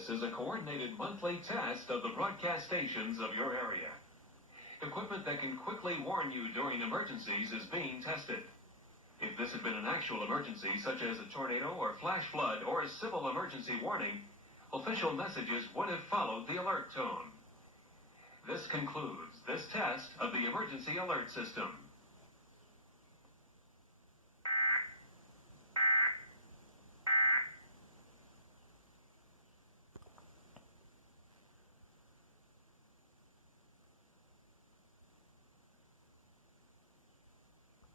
This is a coordinated monthly test of the broadcast stations of your area. Equipment that can quickly warn you during emergencies is being tested. If this had been an actual emergency, such as a tornado or flash flood or a civil emergency warning, official messages would have followed the alert tone. This concludes this test of the emergency alert system.